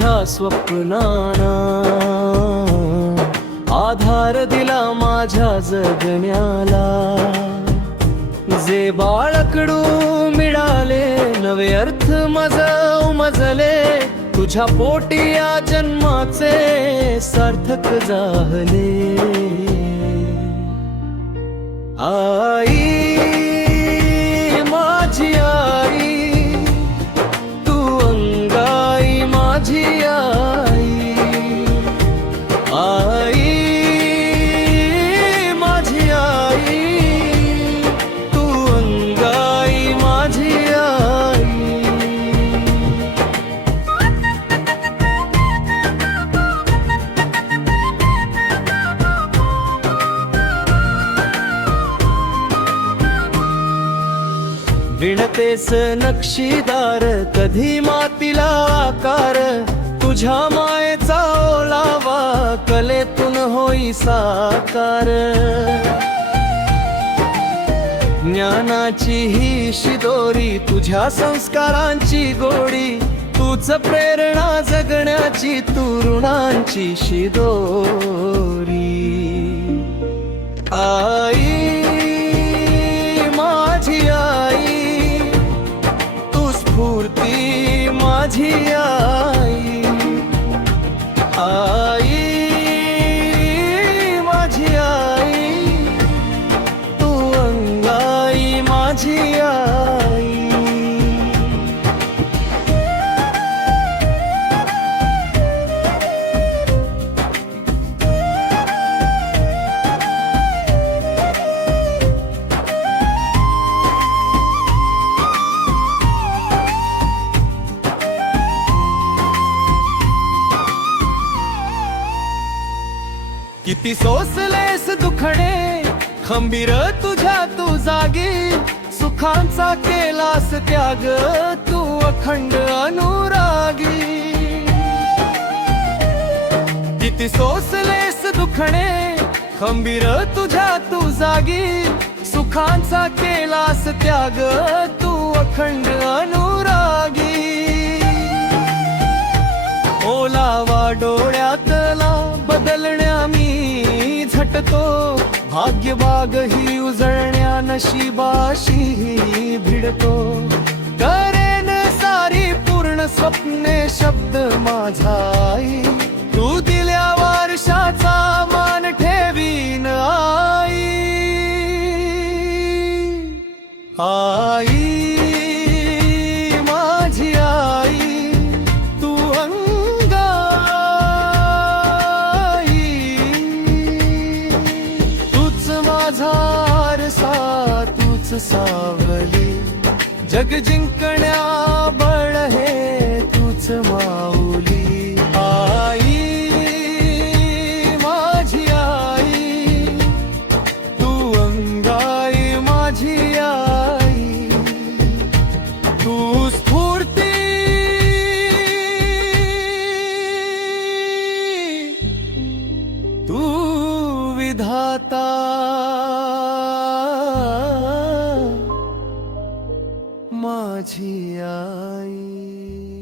माझ्या स्वप्नांना, आधार दिला माझ्या जगण्याला. जे बाळकडू मिळाले नवे अर्थ मज उमजले, तुझ्या पोटी या जन्माचे सार्थक झाले. आई माझी आई, तू अंगाई माझी आई. आई माझी आई, तू अंगाई माझी आई. विणतेस नक्षीदार कधी मातीला आकार, तुझ्या मायेचा ओलावा कलेतून होई साकार. ज्ञानाची ही शिदोरी, तुझ्या संस्कारांची गोडी, तूच प्रेरणा जगण्याची, तू ऋणांची शिदोरी. आई माझी आई, तू स्फूर्ती माझी आई. आई माझी आई, तू अंगाई माझी आई. किती सोसलेस दुखणे खंबीर तुझ्या तू जागी, सुखांचा केलास त्याग तू अखंड अनुरागी. किती सोसलेस दुखणे खंबीर तुझ्या तू जागी, सुखांचा केलास त्याग तू अखंड अनुरागी. ओलावा डोळ्यातला बदलण्या मी झटतो, भाग्यबाग ही उजळण्या नशिबाशी भिडतो. करेन सारी पूर्ण स्वप्ने शब्द माझा आई, तू दिल्या वर्षाचा मान ठेवीन आई. आई माझी आई, तू तूच सावली, जग जिंकण्या बळ हे तूच माऊली. आई माझी आई, तू अंगाई माझी आई. तू स्फूर्ती, तू विधाता माझी आई.